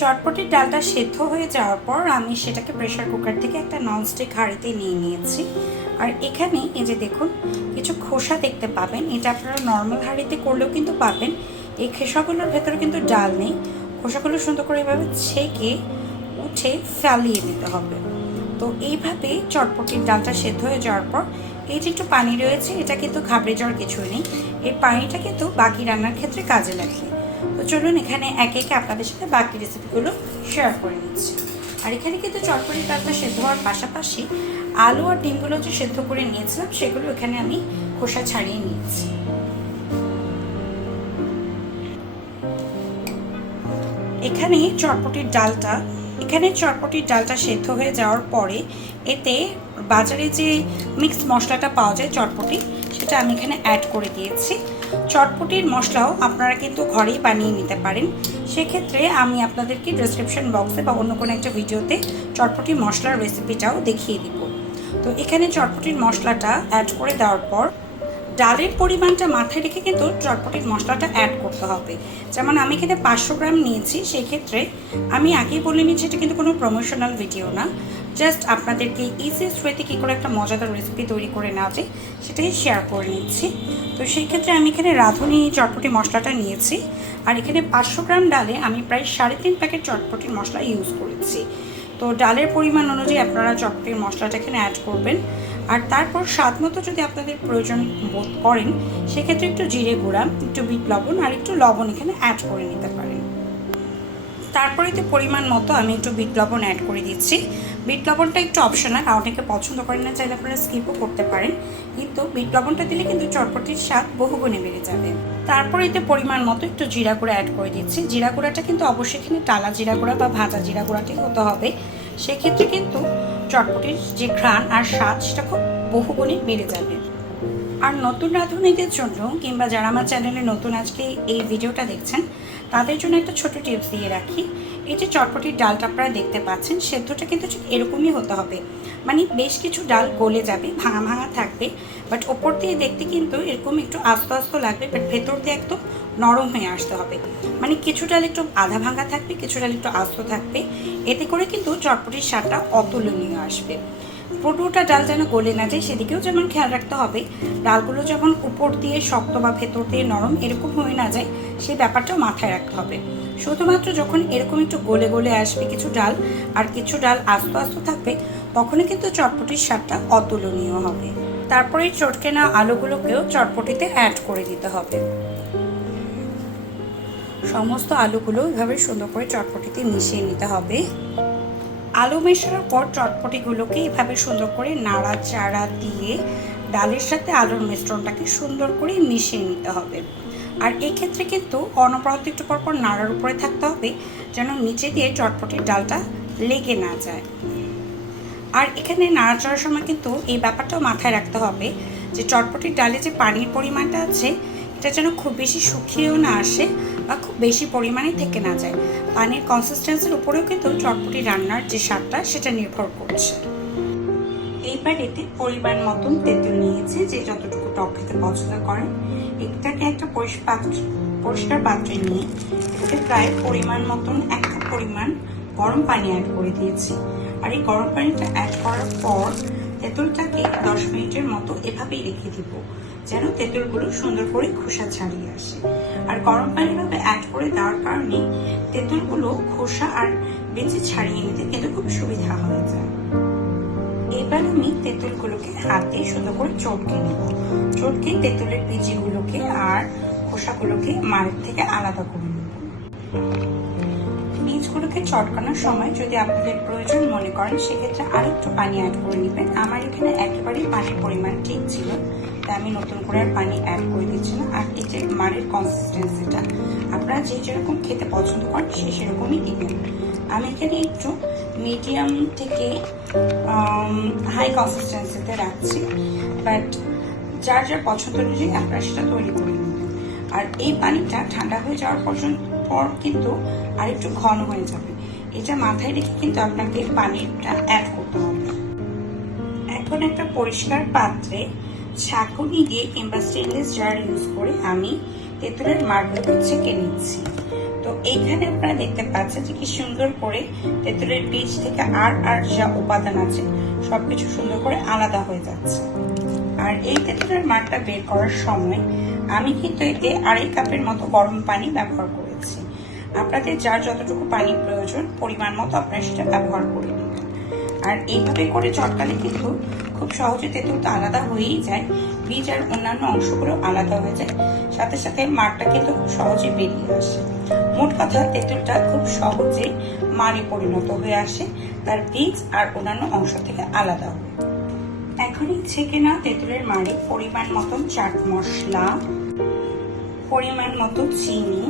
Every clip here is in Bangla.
চটপটির ডালটা সেদ্ধ হয়ে যাওয়ার পর আমি সেটাকে প্রেশার কুকার থেকে একটা ননস্টিক হাঁড়িতে নিয়ে নিয়েছি। আর এখানে এই যে দেখুন, কিছু খোসা দেখতে পাবেন। এটা আপনারা নর্মাল হাঁড়িতে করলেও কিন্তু পাবেন। এই খেসাগুলোর ভেতরে কিন্তু ডাল নেই। খোসাগুলো সুন্দর করে এভাবে ছেঁকে উঠে ফেলিয়ে দিতে হবে। তো এইভাবে চটপটির ডালটা সেদ্ধ হয়ে যাওয়ার পর এই যে একটু পানি রয়েছে, এটা কিন্তু ঘাবড়ে যাওয়ার কিছুই নেই। এই পানিটা কিন্তু বাকি রান্নার ক্ষেত্রে কাজে লাগে চলুন এখানে একে একে আপনাদের সাথে বাকি রেসিপিগুলো শেয়ার করে নিচ্ছি। আর এখানে কিন্তু চটপটির ডালটা সেদ্ধ হওয়ার পাশাপাশি আলু আর ডিমগুলো যে সেদ্ধ করে নিয়েছিলাম, সেগুলো এখানে আমি খোসা ছাড়িয়ে নিয়েছি এখানে চটপটির ডালটা, এখানে চটপটির ডালটা সেদ্ধ হয়ে যাওয়ার পরে এতে বাজারে যে মিক্স মশলাটা পাওয়া যায় চটপটি, সেটা আমি এখানে অ্যাড করে দিয়েছি। চটপটির মশলাও আপনারা কিন্তু ঘরেই বানিয়ে নিতে পারেন। সেক্ষেত্রে আমি আপনাদেরকে ডিসক্রিপশন বক্সে বা অন্য কোনো একটা ভিডিওতে চটপটি মশলার রেসিপিটাও দেখিয়ে দিব। তো এখানে চটপটির মশলাটা অ্যাড করে দেওয়ার পর ডালের পরিমাণটা মাথায় রেখে কিন্তু চটপটির মশলাটা অ্যাড করতে হবে। যেমন আমি এখানে পাঁচশো গ্রাম নিয়েছি, সেই ক্ষেত্রে আমি আগেই বলে নিচ্ছি এটা কিন্তু কোনো প্রমোশনাল ভিডিও না। জাস্ট আপনাদেরকে ইজিয়েস্ট ওয়েতে কী করে একটা মজাদার রেসিপি তৈরি করে না যায়, সেটাই শেয়ার করে নিচ্ছি। তো সেই ক্ষেত্রে আমি এখানে রাঁধুনি চটপটি মশলাটা নিয়েছি, আর এখানে পাঁচশো গ্রাম ডালে আমি প্রায় সাড়ে তিন প্যাকেট চটপটির মশলা ইউজ করেছি। তো ডালের পরিমাণ অনুযায়ী আপনারা চটপটির মশলাটা এখানে অ্যাড করবেন। আর তারপর স্বাদ মতো যদি আপনাদের প্রয়োজন বোধ করেন, সেক্ষেত্রে একটু জিরে গুঁড়া, একটু বিট লবণ আর একটু লবণ এখানে অ্যাড করে নিতে পারেন। তারপরে এতে পরিমাণ মতো আমি একটু বিট লবণ অ্যাড করে দিচ্ছি। বিট লবণটা একটু অপশনাল অনেকে পছন্দ করেন না, চাইলে আপনারা স্কিপও করতে পারেন। কিন্তু বিট লবণটা দিলে কিন্তু চটপটির স্বাদ বহুগুণে বেড়ে যাবে। তারপরে এতে পরিমাণ মতো একটু জিরা গুঁড়া অ্যাড করে দিচ্ছি। জিরা গুঁড়াটা কিন্তু অবশ্যই এখানে টালা জিরা গুঁড়া বা ভাজা জিরা গুঁড়াটাই হতে হবে। সেক্ষেত্রে কিন্তু চটপটির যে ঘ্রাণ আর স্বাদ, সেটা খুব বহুগুণে বেড়ে যাবে। আর নতুন রাঁধুনিদের জন্য, কিংবা যারা আমার চ্যানেলে নতুন আজকে এই ভিডিওটা দেখছেন, তাদের জন্য একটা ছোট টিপস দিয়ে রাখি। এই যে চটপটির ডালটা আপনারা দেখতে পাচ্ছেন, সেদ্ধটা কিন্তু ঠিক এরকমই হতে হবে। মানে বেশ কিছু ডাল গলে যাবে, ভাঙা ভাঙা থাকবে বাট ওপর দিয়ে দেখতে কিন্তু এরকম একটু আস্ত আস্ত লাগবে বাট ভেতর দিয়ে একদম নরম হয়ে আসতে হবে। মানে কিছু ডাল একটু আধা ভাঙা থাকবে, কিছু ডাল একটু আস্ত থাকবে, এতে করে কিন্তু চটপটির স্বাদটা অতুলনীয় আসবে। পুরোটা ডাল যেন গলে না যায়, সেদিকেও যেমন খেয়াল রাখতে হবে। ডালগুলো যেমন উপর দিয়ে শক্ত বা ভেতর দিয়ে নরম এরকম হয়ে না যায় সেই ব্যাপারটাও মাথায় রাখতে হবে। শুধুমাত্র যখন এরকম একটু গলে গলে আসবে কিছু ডাল আর কিছু ডাল আস্ত আস্ত থাকবে, তখনই কিন্তু চটপটির স্বাদটা অতুলনীয় হবে। তারপরে চটকে না আলুগুলোকেও চটপটিতে অ্যাড করে দিতে হবে। সমস্ত আলুগুলো এভাবে সুন্দর করে চটপটিতে মিশিয়ে নিতে হবে। আলু মেশানোর পর চটপটিগুলোকে এভাবে সুন্দর করে নাড়া চাড়া দিয়ে ডালের সাথে আলুর মিশ্রণটাকে সুন্দর করে মিশিয়ে নিতে হবে। আর এই ক্ষেত্রে কিন্তু অনবরত একটু পরপর নাড়ার উপরে থাকতে হবে, যেন নিচে দিয়ে চটপটির ডালটা লেগে না যায়। আর এখানে নাড়াচাড়ার সময় কিন্তু এই ব্যাপারটাও মাথায় রাখতে হবে যে চটপটির ডালে যে পানির পরিমাণটা আছে, এটা যেন খুব বেশি শুকিয়েও না আসে বা খুব বেশি পরিমাণে থেকে না যায়। পানির কনসিস্টেন্সির উপরেও কিন্তু চটপটি রান্নার যে স্বাদটা, সেটা নির্ভর করছে। এইবার এতে পরিমাণ মতন তেঁতুল নিয়েছি, যে যতটুকু টক খেতে পছন্দ করেন। এটাকে একটা পরিষ্কার পাত্রে নিয়ে এটাতে প্রায় পরিমাণ মতন, এক পরিমাণ গরম পানি অ্যাড করে দিয়েছি। আর এই গরম পানিটা অ্যাড করার পর তেঁতুলটাকে দশ মিনিটের মতো এভাবেই রেখে দিব। যেন তেঁতুলগুলো সুন্দর করে খোসা ছাড়িয়ে আসে। আর গরম পানি ভাবে অ্যাড করে দেওয়ার কারণে তেঁতুলগুলো খোসা আর বেঁচে ছাড়িয়ে নিতে কিন্তু খুব সুবিধা হয়ে যায়। এবার আমি তেঁতুলগুলোকে হাতে সুন্দর করে চটকে নেব। চটকে তেঁতুলের বীজগুলোকে আর খোসাগুলোকে মায়ের থেকে আলাদা করে নেব। চটকানোর সময় যদি আপনাদের প্রয়োজন মনে করেন, সেক্ষেত্রে আর একটু পানি অ্যাড করে নেবেন। আমার এখানে একেবারেই পানির পরিমাণ ঠিক ছিল, তাই আমি নতুন করে আর পানি অ্যাড করে দিচ্ছি না। আর এই যে মারের কনসিস্টেন্সিটা আপনারা যে যেরকম খেতে পছন্দ করেন, সে সেরকমই দিবেন। আমি এখানে একটু মিডিয়াম থেকে হাই কনসিস্টেন্সিতে রাখছি বাট যার যার পছন্দ অনুযায়ী আপনারা সেটা তৈরি করে নেবেন। আর এই পানিটা ঠান্ডা হয়ে যাওয়ার পর্যন্ত, পর কিন্তু আরেকটু ঘন হয়ে যাবে। এটা মাথায় রেখে কিন্তু আপনাকে পানিটা অ্যাড করতে হবে। এখন একটা পরিষ্কার পাত্রে ছাঁকুনি দিয়ে কিংবা স্টেনলেস জার ইউজ করে আমি তেঁতুলের মারগুলোকে ছেঁকে নিচ্ছি। তো এইখানে আপনারা দেখতে পাচ্ছেন যে কি সুন্দর করে তেঁতুলের বীজ থেকে আর আর যা উপাদান আছে, সবকিছু সুন্দর করে আলাদা হয়ে যাচ্ছে। আর এই তেঁতুলের মাঠটা বের করার সময় আমি কিন্তু এতে আড়াই কাপের মতো গরম পানি ব্যবহার করেছি আপনাদের যার যতটুকু পানি প্রয়োজন, পরিমাণ মতো আপনারা সেটা ব্যবহার করে নেবেন আর এইভাবে করে চটকালে কিন্তু খুব সহজে তো আলাদা হয়েই যায়, বীজ আর অন্যান্য অংশগুলো আলাদা হয়ে যায়। সাথে সাথে মাঠটা কিন্তু খুব সহজে বেরিয়ে আসে। মোট কথা, তেঁতুলটা খুব সহজে মারে পরিণত হয়ে আসে, তার বীজ আর অন্যান্য অংশ থেকে আলাদা হয় এখন ইচ্ছে কিনা তেঁতুলের মারে পরিমাণ মতন চাট মশলা, পরিমাণ মতো চিনি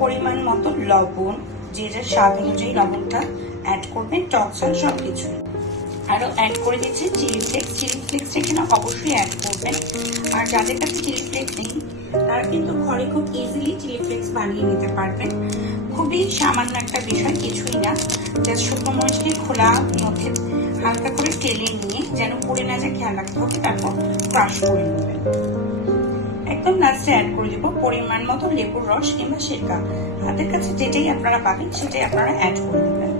পরিমাণ মতো লবণ যে যার স্বাদ অনুযায়ী লবণটা অ্যাড করবেন টক ঝাল সব কিছু আরও অ্যাড করে দিচ্ছি চিলি ফ্লেক্স চিলি ফ্লেক্স এখানে অবশ্যই অ্যাড করবেন। আর যাদের কাছে চিলি ফ্লেক্স নেই, তারা কিন্তু ঘরে খুব ইজিলি চিলি ফ্লেক্স বানিয়ে নিতে পারবেন। খুবই সামান্য একটা বিষয়, কিছুই না। যা শুকনো মরিচকে খোলা মধ্যে হালকা করে টেলে নিয়ে যেন পড়ে না যায়, খেয়াল রাখতে হবে, তারপর ক্রাশ করে নেবেন। লাস্টে অ্যাড করে দেবো, পরিমাণ মতো লেবুর রস কিংবা সিরকা। হাতের কাছে যেটাই আপনারা পাবেন, সেটাই আপনারা অ্যাড করে দেবেন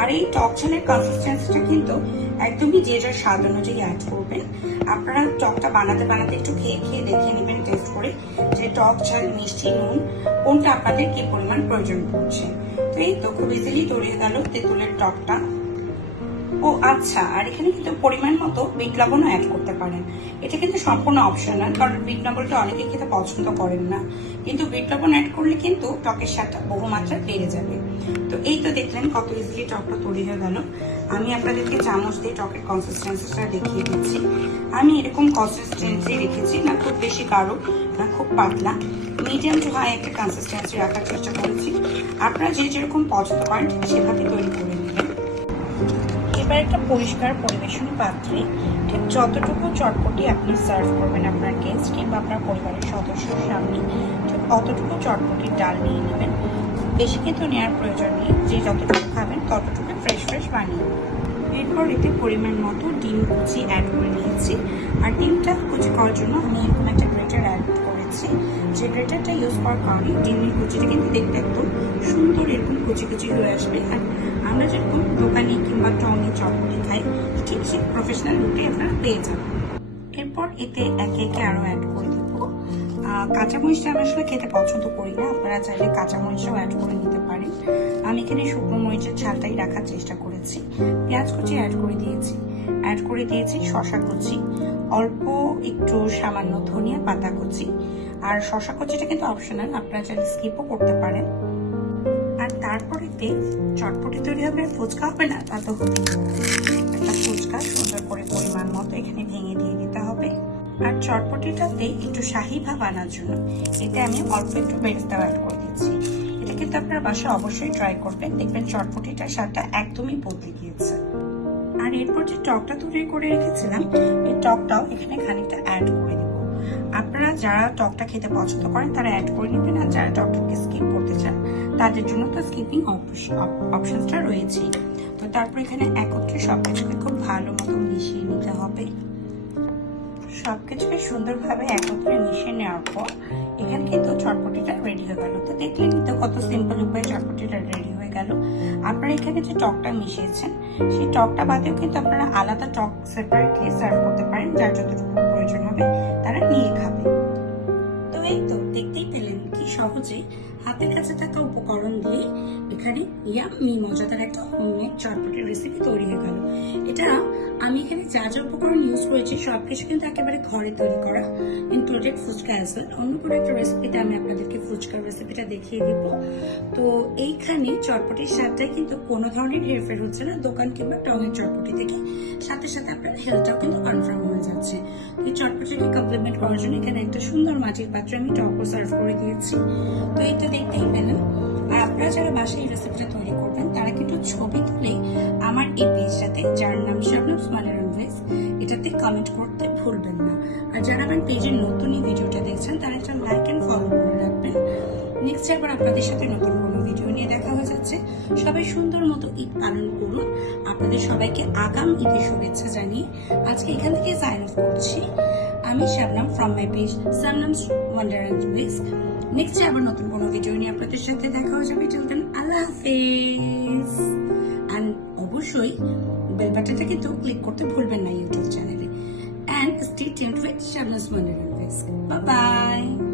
আর এই টক ঝালের কনসিস্টেন্সিটা কিন্তু একদমই যে যার স্বাদ অনুযায়ী অ্যাড করবেন। আপনারা টকটা বানাতে বানাতে একটু খেয়ে খেয়ে দেখে নেবেন টেস্ট করে যে টক ঝাল, মিষ্টি, নুন, কোনটা আপনাদের কি পরিমাণ প্রয়োজন পড়ছে। তো এই তো খুব ইজিলি তৈরি হয়ে গেল তেঁতুলের টকটা। ও আচ্ছা আর এখানে কিন্তু পরিমাণ মতো বিট লবণও অ্যাড করতে পারেন। এটা কিন্তু সম্পূর্ণ অপশনাল কারণ বিট লবণটা অনেকে খেতে পছন্দ করেন না। কিন্তু বিট লবণ অ্যাড করলে কিন্তু টকের স্বাদটা বহুমাত্রা বেড়ে যাবে। তো এই তো দেখলেন কত ইজিলি টকটা তৈরি হয়ে গেল। আমি আপনাদেরকে চামচ দিয়ে টকের কনসিস্টেন্সিটা দেখিয়ে দিচ্ছি। আমি এরকম কনসিস্টেন্সি রেখেছি, না খুব বেশি গাঢ়, না খুব পাতলা। মিডিয়াম টু হাই একটা কনসিস্টেন্সি রাখার চেষ্টা করেছি। আপনারা যে যেরকম পছন্দ করেন, সেভাবে তৈরি করে নেবেন। এবার একটা পরিষ্কার পরিবেশন পাত্রে ঠিক যতটুকু চটপটি আপনি সার্ভ করবেন আপনার গেস্ট কিংবা আপনার পরিবারের সদস্যর সামনে, ঠিক অতটুকু চটপটির ডাল নিয়ে নেবেন। বেশি কিন্তু নেওয়ার প্রয়োজন নেই, যে যতটুকু খাবেন ততটুকু ফ্রেশ ফ্রেশ বানিয়ে এরপর এতে পরিমাণ মতো ডিম কুচি অ্যাড করে নিয়েছি। আর ডিমটা কুচি করার জন্য আমি এরকম একটা গ্রেটার অ্যাড করেছি। যে গ্রেটারটা ইউজ করার কারণে ডিমের কুচিটা কিন্তু দেখতে একদম সুন্দর এরকম কুচি কুচি হয়ে আসবে। আর আমরা যেরকম দোকানে কিংবা টঙে চটপটি খাই, ঠিক সেই প্রফেশনাল লুকটাই আপনারা পেয়ে যাবেন। এরপর এতে একে একে আরও অ্যাড করে দেবো। কাঁচামরিচটা আমি আসলে খেতে পছন্দ করি না। আপনারা চাইলে কাঁচামরিচটাও অ্যাড করে নিতে পারেন। আমি এখানে শুকনো মরিচের ছালটাই রাখার চেষ্টা করেছি। পেঁয়াজ কুচি অ্যাড করে দিয়েছি। অ্যাড করে দিয়েছি শশা কুচি, অল্প একটু সামান্য ধনিয়া পাতা কুচি আর শশা কুচিটা কিন্তু অপশনাল আপনারা চাইলে স্কিপও করতে পারেন। আর তারপরেতে চটপটি তৈরি হবে, ফুচকা হবে না, তা তো হতেই একটা ফুচকা সুন্দর করে পরিমাণ মতো এখানে ভেঙে দিয়ে দিতে হবে। আর চটপটিটাতে একটু শাহি ভাব আনার জন্য, এতে আমি অল্প একটু বেরেস্তা অ্যাড করে দিচ্ছি। এটা কিন্তু আপনার বাসায় অবশ্যই ট্রাই করবেন, দেখবেন চটপটিটার স্বাদটা একদমই বদলে গিয়েছে। আর এরপর যে টকটা তৈরি করে রেখেছিলাম, এই টকটাও এখানে খানিকটা অ্যাড করে আপনারা যারা টকটা খেতে পছন্দ করেন, তারা অ্যাড করে নেবেন। আর যারা টকটাকে স্কিপ করতে চান, তাদের জন্য তো স্কিপিং অপশনটা রয়েছেই। তো তারপর এখানে একত্রে সব কিছুকে খুব ভালো মতো মিশিয়ে নিতে হবে। সবকিছুকে সুন্দরভাবে একত্রে মিশিয়ে নেওয়ার পর, এখানে কিন্তু চটপটিটা রেডি হয়ে গেল। তো দেখলেন তো কত সিম্পল উপায়ে চটপটিটা রেডি গেল। আপনারা এখানে যে টকটা মিশিয়েছেন, সেই টকটা বাদেও কিন্তু আপনারা আলাদা টক সেপারেটলি সার্ভ করতে পারেন, যার যতটুকু প্রয়োজন হবে তারা নিয়ে খাবে। তো এই তো, দেখতেই পেলেন কি সহজে হাতের কাছে থাকা উপকরণ দিয়ে এখানে ইয়াম্মি মজাদার একটা হোমমেড চটপটির রেসিপি তৈরি হয়ে গেল। এটা আমি এখানে যা যা উপকরণ ইউজ করেছি সব কিছু কিন্তু একেবারে ঘরে তৈরি করা। ইনক্লুডেড ফুচকা অ্যাজ ওয়েল অন্য কোনো একটা রেসিপিতে আমি আপনাদেরকে ফুচকার রেসিপিটা দেখিয়ে দিব। তো এইখানে চটপটির স্বাদটাই কিন্তু কোনো ধরনের হেরফের হচ্ছে না। দোকান কিংবা টাউনের চটপটি থেকে। সাথে সাথে আপনার হেলথটাও কিন্তু কনফার্ম যাচ্ছে। তো এই চটপটিকে কমপ্লিমেন্ট করার জন্য এখানে একটা সুন্দর মাটির পাত্রে আমি টকও সার্ভ করে দিয়েছি। তো এইটা দেখতেই পেলেন। আর আপনারা যারা বাসায় এই রেসিপিটা তৈরি করবেন, তারা কিন্তু ছবি তুলে আমার এই পেজটাতে যার নাম শাবনাম স্মালের ভয়েস এটাতে কমেন্ট করতে ভুলবেন না। আর যারা আমার পেজের নতুন এই ভিডিওটা দেখছেন, তারা একটা লাইক অ্যান্ড ফলো নেক্সট একবার আপনাদের সাথে নতুন কোনো ভিডিও নিয়ে দেখা হয়ে যাচ্ছে। সবাই সুন্দর মতো ঈদ পালন করুন। আপনাদের সবাইকে আগাম ঈদের শুভেচ্ছা জানিয়ে আজকে এখান থেকে সাইন অফ করছি। আমি Shabnam from my page Shabnam wonder and ways next আবার নতুন কোনো ভিডিও নিয়ে আপনাদের সাথে দেখা হয়ে যাবে। চলতেন আল্লাহ হাফেজ। অ্যান্ড অবশ্যই বেল বাটনটা কিন্তু ক্লিক করতে ভুলবেন না ইউটিউব চ্যানেলে and stay tuned with Shabnam's Mandir bye bye